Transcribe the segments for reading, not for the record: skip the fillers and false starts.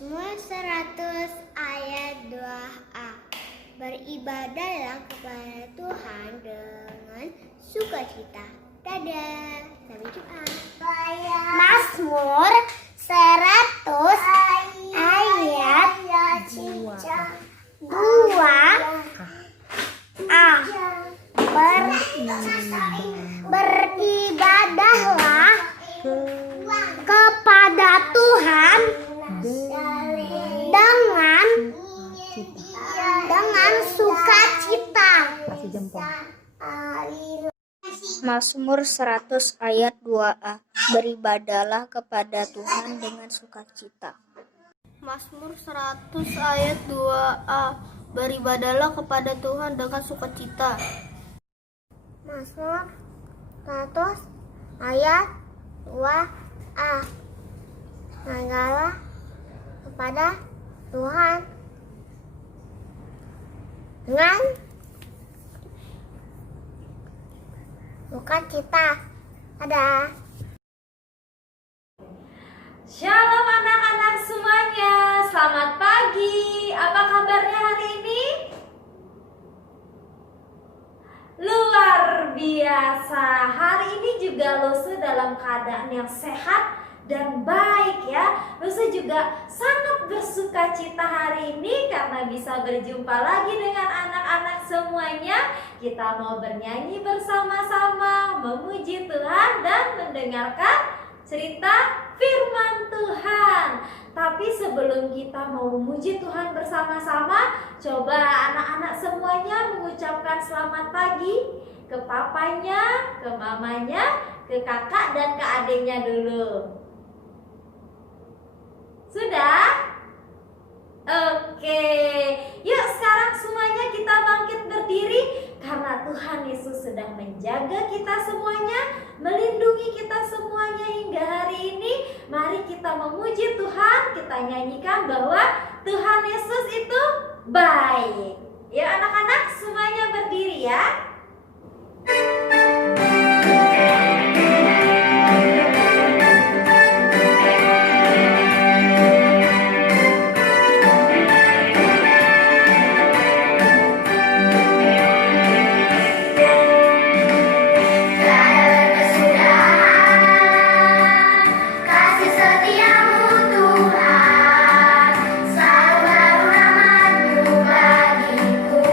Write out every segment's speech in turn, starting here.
Mazmur 100 ayat 2a. Beribadahlah kepada Tuhan dengan sukacita. Dadah, sampai jumpa. Mazmur 100 ayat 2a. Beribadahlah kepada Tuhan dengan sukacita. Mazmur 100 ayat 2a. Beribadahlah kepada Tuhan dengan sukacita. Mazmur 100 ayat 2a. Beribadahlah kepada Tuhan dengan sukacita. Mazmur 100 ayat 2a. Beribadahlah kepada Tuhan dengan sukacita. Ada. Shalom anak-anak semuanya, selamat pagi. Apa kabarnya hari ini? Luar biasa. Hari ini juga Lose dalam keadaan yang sehat dan baik ya. Luse juga sangat bersuka cita hari ini karena bisa berjumpa lagi dengan anak-anak semuanya. Kita mau bernyanyi bersama-sama, memuji Tuhan dan mendengarkan cerita firman Tuhan. Tapi sebelum kita mau memuji Tuhan bersama-sama, coba anak-anak semuanya mengucapkan selamat pagi ke papanya, ke mamanya, ke kakak dan ke adiknya dulu. Sudah? Oke. Yuk sekarang semuanya kita bangkit berdiri karena Tuhan Yesus sedang menjaga kita semuanya, melindungi kita semuanya hingga hari ini. Mari kita memuji Tuhan, kita nyanyikan bahwa Tuhan Yesus itu baik. Ya anak-anak semuanya berdiri ya. Bagiku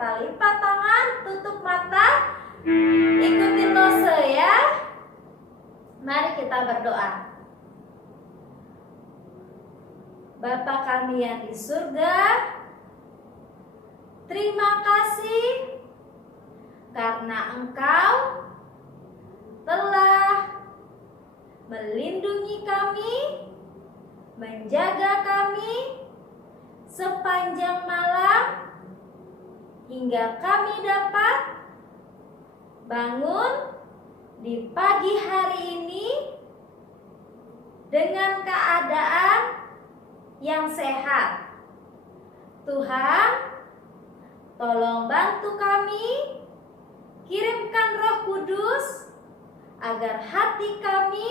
kita lipat tangan, tutup mata, ikutin Lose ya. Mari kita berdoa. Bapa kami yang di surga, terima kasih karena Engkau telah melindungi kami, menjaga kami sepanjang malam hingga kami dapat bangun di pagi hari ini dengan keadaan yang sehat. Tuhan, tolong bantu kami, kirimkan Roh Kudus agar hati kami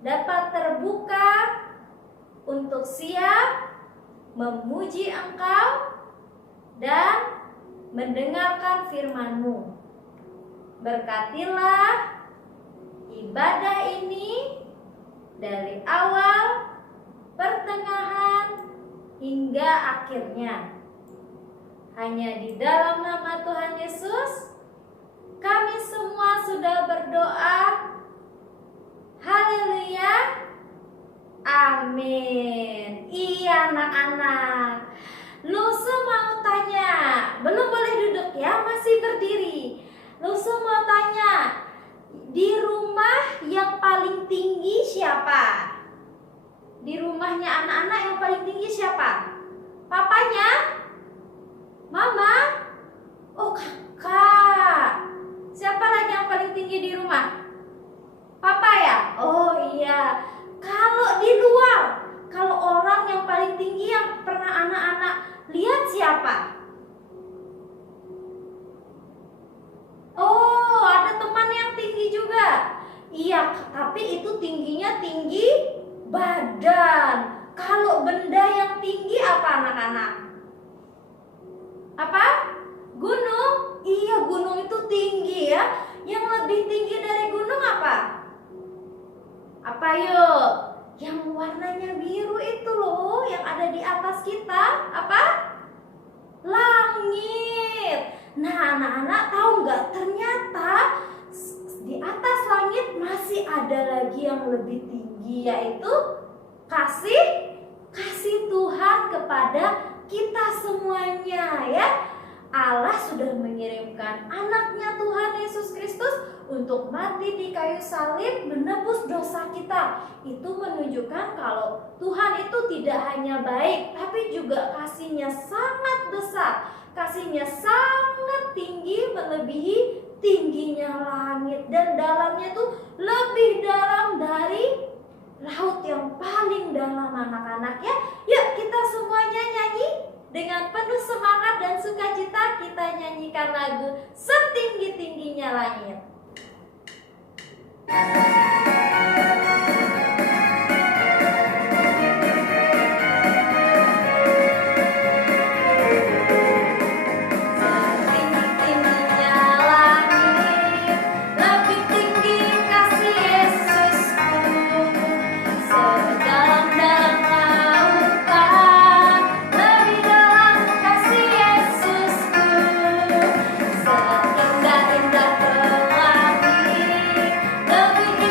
dapat terbuka untuk siap memuji Engkau dan mendengarkan firman-Mu. Berkatilah ibadah ini dari awal, pertengahan, hingga akhirnya. Hanya di dalam nama Tuhan Yesus kami semua sudah berdoa. Haleluya. Amin. Iya anak-anak, Luse mau tanya. Belum boleh duduk ya, masih berdiri. Luse mau tanya, di rumah yang paling tinggi siapa? Di rumahnya anak-anak yang paling tinggi siapa? Papanya? Mama? Oh, kakak. Siapa lagi yang paling tinggi di rumah? Papa ya? Oh iya. Kalau di luar, kalau orang yang paling tinggi yang pernah anak-anak lihat siapa? Oh, ada teman yang tinggi juga. Iya, tapi itu tingginya tinggi badan. Kalau benda yang tinggi apa anak-anak? Apa? Gunung? Iya, gunung itu tinggi ya. Yang lebih tinggi dari gunung apa? Apa yuk? Yang warnanya biru itu loh, yang ada di atas kita. Apa? Langit. Nah, anak-anak tahu nggak? Ternyata di atas langit masih ada lagi yang lebih tinggi, yaitu kasih Tuhan kepada kita semuanya ya. Allah sudah mengirimkan anaknya Tuhan Yesus Kristus untuk mati di kayu salib menebus dosa kita. Itu menunjukkan kalau Tuhan itu tidak hanya baik, tapi juga kasih-Nya sangat besar. Kasih-Nya sangat tinggi, melebihi tingginya langit, dan dalamnya tuh lebih dalam dari laut yang paling dalam anak-anak ya. Yuk kita semuanya nyanyi dengan penuh semangat dan sukacita. Kita nyanyikan lagu Setinggi-tingginya Langit. Lebih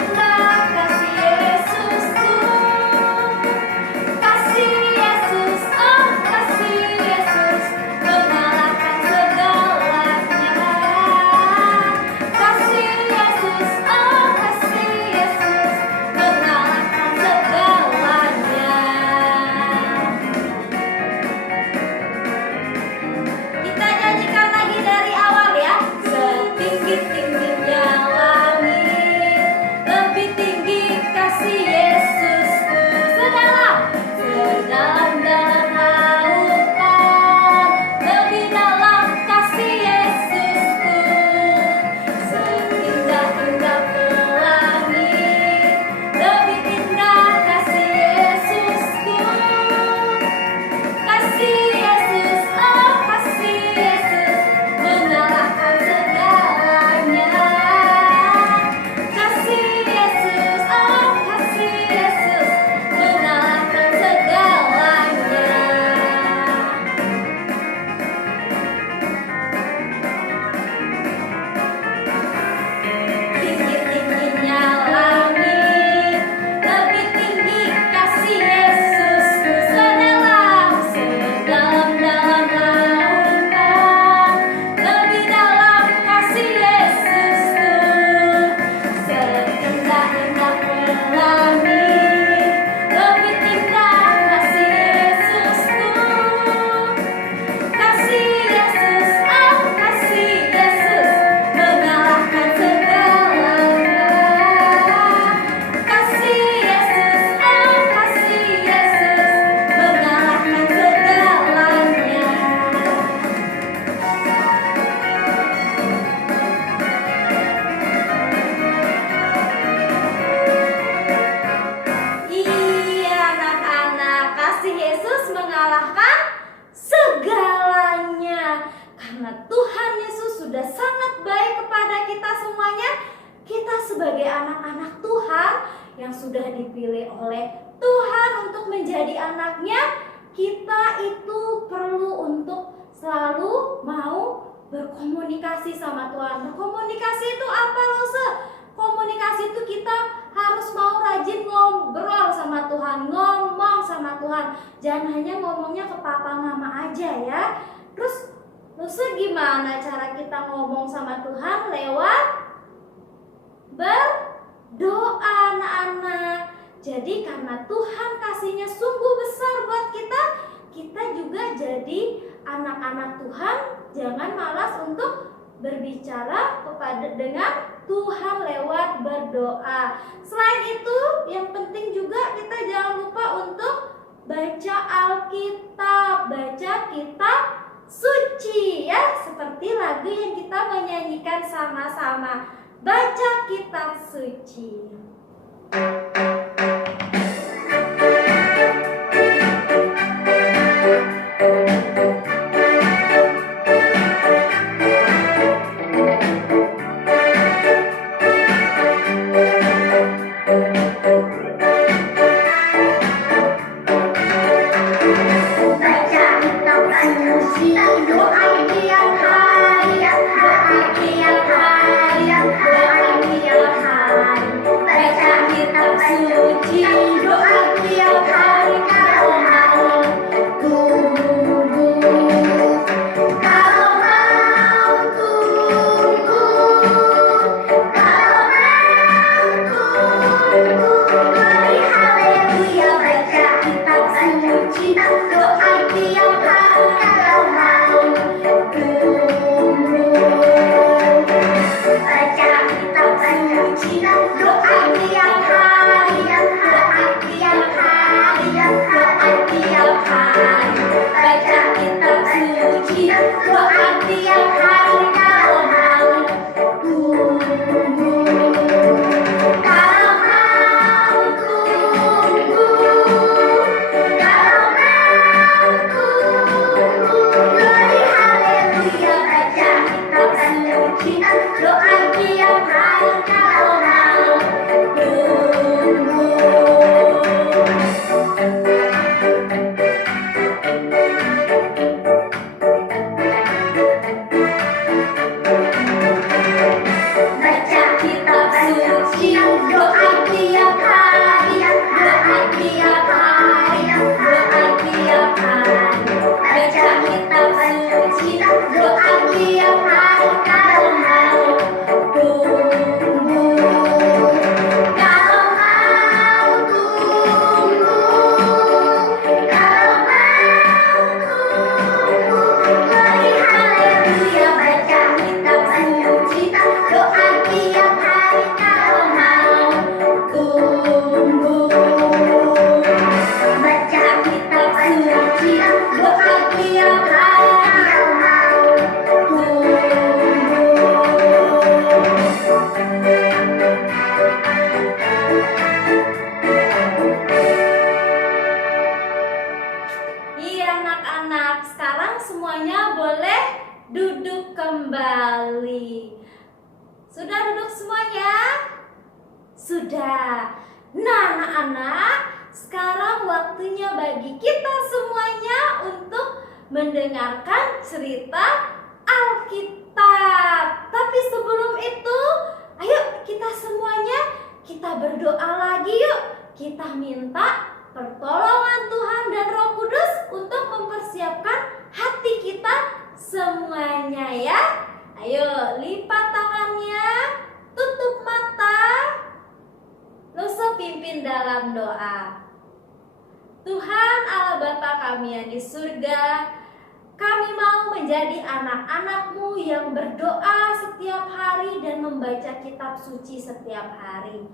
anak-anak Tuhan yang sudah dipilih oleh Tuhan untuk menjadi anaknya, kita itu perlu untuk selalu mau berkomunikasi sama Tuhan. Berkomunikasi itu apa, Lose? Komunikasi itu kita harus mau rajin ngobrol sama Tuhan, ngomong sama Tuhan. Jangan hanya ngomongnya ke papa mama aja ya. Terus Luse gimana cara kita ngomong sama Tuhan? Lewat berdoa, anak-anak. Jadi karena Tuhan kasihnya sungguh besar buat kita, kita juga jadi anak-anak Tuhan. Jangan malas untuk berbicara dengan Tuhan lewat berdoa. Selain itu, yang penting juga kita jangan lupa untuk baca Alkitab, baca kitab suci ya, seperti lagu yang kita menyanyikan sama-sama. Baca kitab suci. Sudah duduk semuanya? Sudah. Nah, anak-anak, sekarang waktunya bagi kita semuanya untuk mendengarkan cerita Alkitab. Tapi sebelum itu, ayo kita semuanya kita berdoa lagi yuk. Kita minta pertolongan Tuhan dan Roh Kudus untuk mempersiapkan hati kita semuanya ya. Ayo lipat tangannya, tutup mata, Lose pimpin dalam doa. Tuhan Allah Bapa kami yang di surga, kami mau menjadi anak-anak-Mu yang berdoa setiap hari dan membaca kitab suci setiap hari.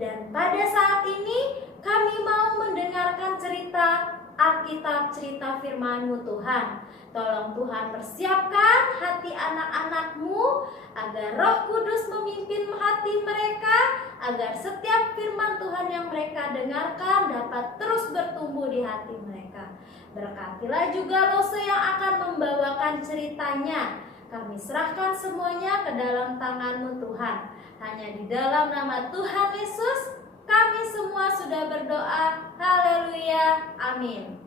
Dan pada saat ini kami mau mendengarkan cerita Alkitab, cerita firman-Mu Tuhan. Tolong Tuhan persiapkan hati anak-anak-Mu agar Roh Kudus memimpin hati mereka, agar setiap firman Tuhan yang mereka dengarkan dapat terus bertumbuh di hati mereka. Berkatilah juga Lose yang akan membawakan ceritanya. Kami serahkan semuanya ke dalam tangan-Mu Tuhan. Hanya di dalam nama Tuhan Yesus kami semua sudah berdoa. Haleluya, amin.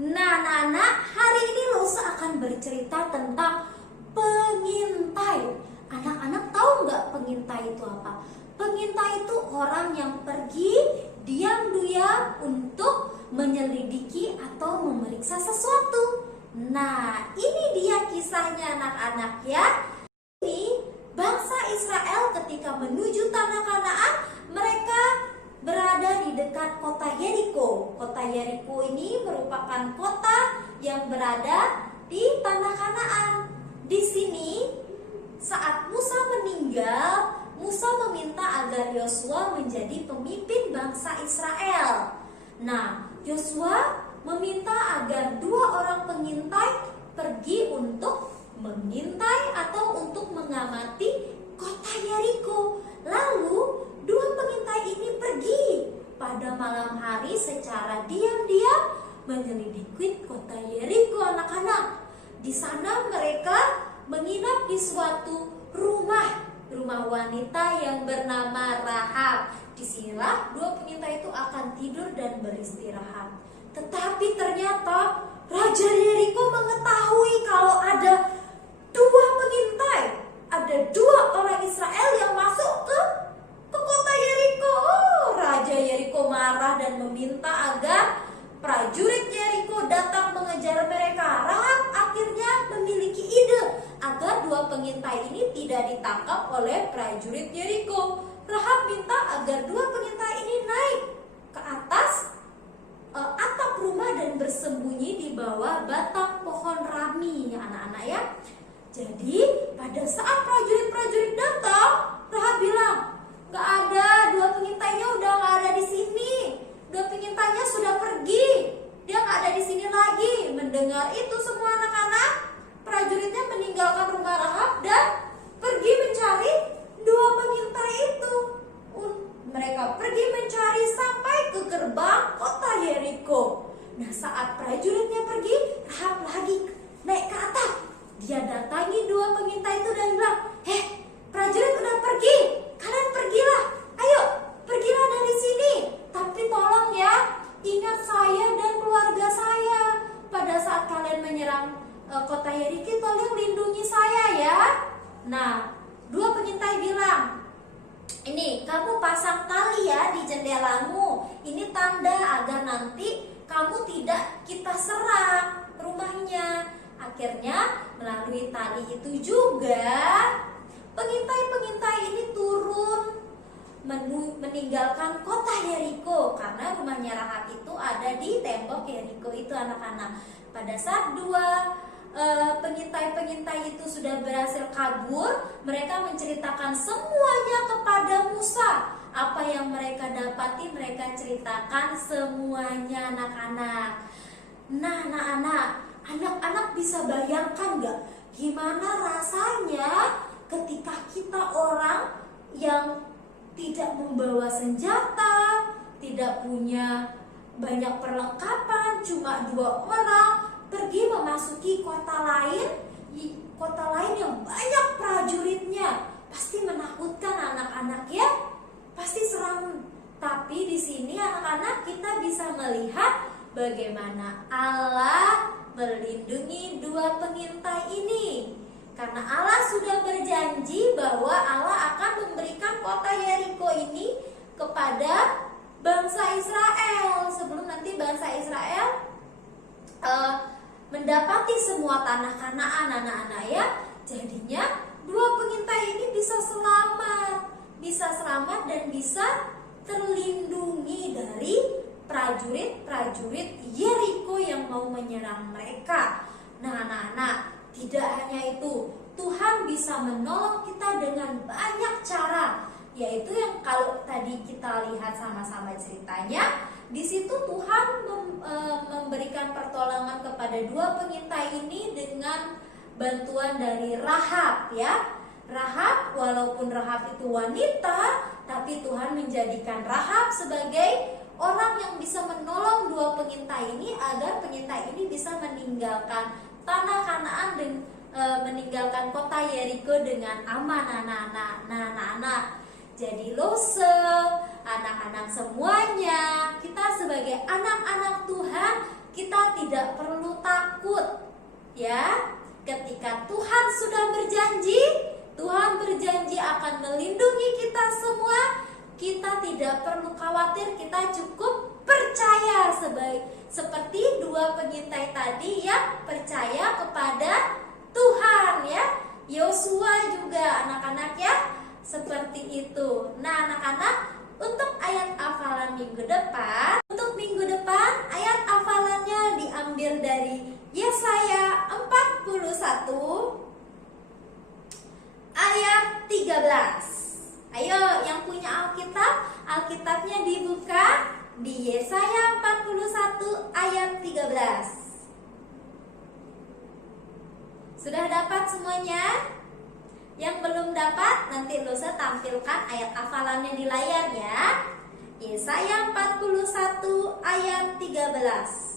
Nah anak-anak, hari ini Rosa akan bercerita tentang pengintai. Anak-anak tahu nggak pengintai itu apa? Pengintai itu orang yang pergi diam-diam untuk menyelidiki atau memeriksa sesuatu. Nah, ini dia kisahnya anak-anak ya. Ini bangsa Israel ketika menuju tanah Kanaan, mereka berada di dekat kota Yeriko. Kota Yeriko ini merupakan kota yang berada di tanah Kanaan. Di sini saat Musa meninggal, Musa meminta agar Yosua menjadi pemimpin bangsa Israel. Nah, Yosua meminta agar 2 orang pengintai pergi untuk mengintai atau untuk mengamati kota Yeriko. Lalu 2 pengintai ini pergi pada malam hari secara diam-diam menyelidiki kota Yeriko anak-anak. Di sana mereka menginap di suatu rumah wanita yang bernama Rahab. Disinilah 2 pengintai itu akan tidur dan beristirahat. Tetapi ternyata Raja Yeriko mengetahui kalau ada 2 pengintai, ada 2 orang Israel yang masuk ke kota Yeriko. Raja Yeriko marah dan meminta agar prajurit Yeriko datang mengejar mereka. Rahab akhirnya memiliki ide agar 2 pengintai ini tidak ditangkap oleh prajurit Yeriko. Rahab minta agar 2 pengintai ini naik ke atas atap rumah dan bersembunyi di bawah batang pohon rami ya anak-anak ya. Jadi pada saat prajurit-prajurit datang, Rahab bilang, "Gak ada, 2 pengintainya udah gak ada di sini. 2 pengintainya sudah pergi. Dia gak ada di sini lagi." Mendengar itu semua anak-anak, prajuritnya meninggalkan rumah Rahab dan pergi mencari 2 pengintai itu. Mereka pergi mencari sampai ke gerbang kota Yeriko. Nah, saat prajuritnya pergi, Rahab lagi naik ke atap. Dia datangi 2 pengintai itu dan bilang, prajurit udah pergi, kalian pergilah, ayo pergilah dari sini. Tapi tolong ya, ingat saya dan keluarga saya. Pada saat kalian menyerang kota Yeriko, tolong lindungi saya ya. Nah, 2 pengintai bilang, "Ini kamu pasang tali ya di jendelamu. Ini tanda agar nanti kamu tidak kita serang rumahnya." Akhirnya melalui tali itu juga pengintai-pengintai ini turun meninggalkan kota Yeriko karena rumahnya Rahab itu ada di tembok Yeriko itu anak-anak. Pada saat 2 pengintai-pengintai itu sudah berhasil kabur, mereka menceritakan semuanya kepada Musa. Apa yang mereka dapati mereka ceritakan semuanya anak-anak. Nah anak-anak bisa bayangkan gak gimana rasanya ketika kita orang yang tidak membawa senjata, tidak punya banyak perlengkapan, cuma 2 orang pergi memasuki kota lain yang banyak prajuritnya. Pasti menakutkan anak-anak ya, pasti seram. Tapi di sini anak-anak kita bisa melihat bagaimana Allah melindungi 2 pengintai ini. Karena Allah sudah berjanji bahwa Allah akan memberikan kota Yeriko ini kepada bangsa Israel sebelum nanti bangsa Israel mendapati semua tanah Kanaan anak-anak ya. Jadinya 2 pengintai ini bisa selamat dan bisa terlindungi dari prajurit-prajurit Yeriko yang mau menyerang mereka. Nah anak-anak, tidak hanya itu, Tuhan bisa menolong kita dengan banyak cara, yaitu yang kalau tadi kita lihat sama-sama ceritanya. Di situ Tuhan memberikan pertolongan kepada 2 pengintai ini dengan bantuan dari Rahab ya. Rahab, walaupun Rahab itu wanita, tapi Tuhan menjadikan Rahab sebagai orang yang bisa menolong 2 pengintai ini agar pengintai ini bisa meninggalkan tanah Kanaan meninggalkan kota Yeriko dengan aman anak-anak. Jadi Lose, anak-anak semuanya, kita sebagai anak-anak Tuhan, kita tidak perlu takut ya. Ketika Tuhan sudah berjanji, Tuhan berjanji akan melindungi kita semua. Kita tidak perlu khawatir, kita cukup percaya seperti dua pengintai tadi yang percaya kepada Tuhan ya. Yosua juga anak-anak ya, seperti itu. Nah anak-anak, untuk ayat hafalan minggu depan, ayat hafalannya diambil dari Yesaya 41 ayat 13. Ayo yang punya Alkitabnya dibuka di Yesaya 41 ayat 13. Sudah dapat semuanya? Yang belum dapat, nanti Lose tampilkan ayat hafalannya di layar ya. Yesaya 41 ayat 13.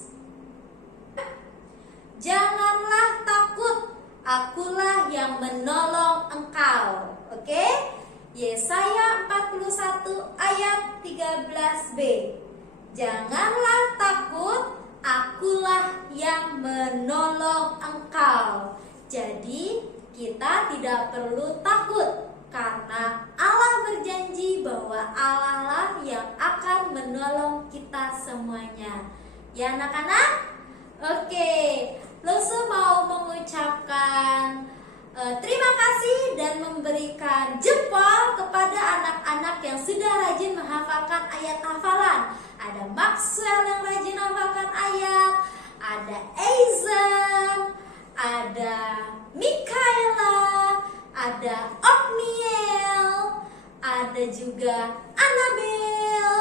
Janganlah takut, akulah yang menolong engkau. Oke? Yesaya 41 ayat 13b. Janganlah takut, akulah yang menolong engkau. Jadi kita tidak perlu takut, karena Allah berjanji bahwa Allah lah yang akan menolong kita semuanya. Ya anak-anak? Oke, Lose mau mengucapkan terima kasih dan memberikan jempol kepada anak-anak yang sudah rajin menghafalkan ayat hafalan. Ada Maxwell yang rajin menghafalkan ayat, ada Aizan, ada Mikaela, ada Otniel, ada juga Annabel,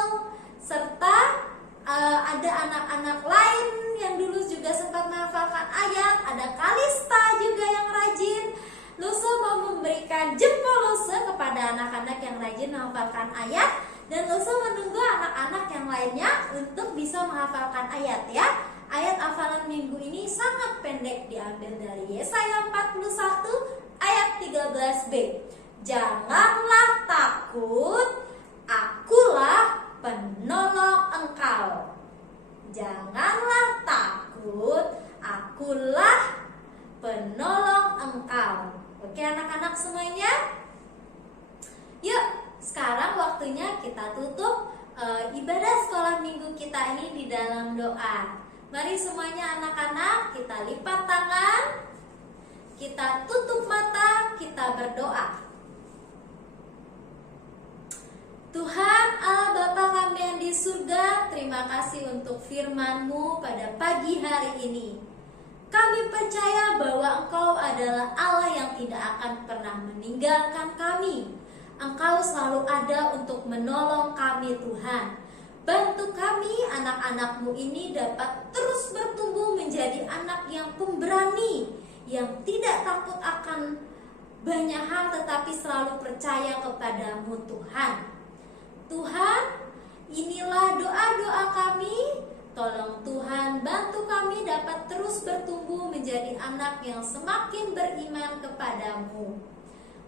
serta ada anak-anak lain yang dulu juga sempat menghafalkan ayat. Ada Kalista juga yang rajin. Lose mau memberikan jempol Lose kepada anak-anak yang rajin menghafalkan ayat, dan Lose menunggu anak-anak yang lainnya untuk bisa menghafalkan ayat ya. Ayat hafalan minggu ini sangat pendek, diambil dari Yesaya 41 ayat 13b. Janganlah takut, akulah penolong engkau. Janganlah takut, akulah penolong engkau. Oke anak-anak semuanya? Yuk, sekarang waktunya kita tutup ibadah sekolah minggu kita ini di dalam doa. Mari semuanya anak-anak, kita lipat tangan, kita tutup mata, kita berdoa. Tuhan Allah Bapa kami yang di surga, terima kasih untuk firman-Mu pada pagi hari ini. Kami percaya bahwa Engkau adalah Allah yang tidak akan pernah meninggalkan kami. Engkau selalu ada untuk menolong kami Tuhan. Bantu kami anak-anak-Mu ini dapat terus bertumbuh menjadi anak yang pemberani, yang tidak takut akan banyak hal tetapi selalu percaya kepada-Mu Tuhan. Tuhan, inilah doa-doa kami. Tolong Tuhan bantu kami dapat terus bertumbuh menjadi anak yang semakin beriman kepada-Mu.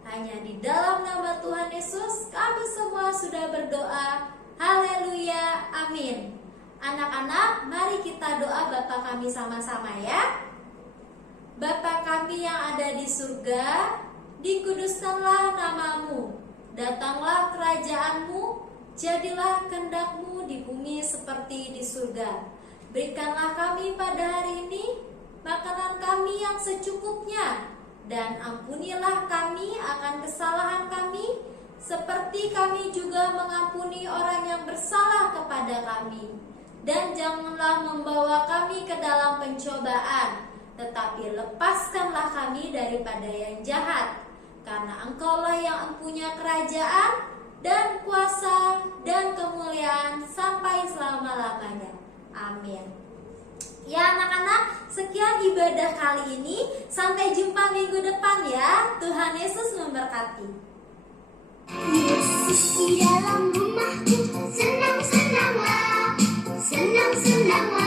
Hanya di dalam nama Tuhan Yesus kami semua sudah berdoa. Haleluya, amin. Anak-anak, mari kita doa Bapa kami sama-sama ya. Bapa kami yang ada di surga, dikuduskanlah nama-Mu. Datanglah kerajaan-Mu, jadilah kehendak-Mu di bumi seperti di surga. Berikanlah kami pada hari ini makanan kami yang secukupnya, dan ampunilah kami akan kesalahan kami, seperti kami juga mengampuni orang yang bersalah kepada kami. Dan janganlah membawa kami ke dalam pencobaan, tetapi lepaskanlah kami daripada yang jahat. Karena Engkaulah yang mempunyai kerajaan dan kuasa dan kemuliaan sampai selama-lamanya. Amin. Ya anak-anak, sekian ibadah kali ini. Sampai jumpa minggu depan ya. Tuhan Yesus memberkati. Yesus di dalam rumahku, senang-senanglah, senang-senanglah.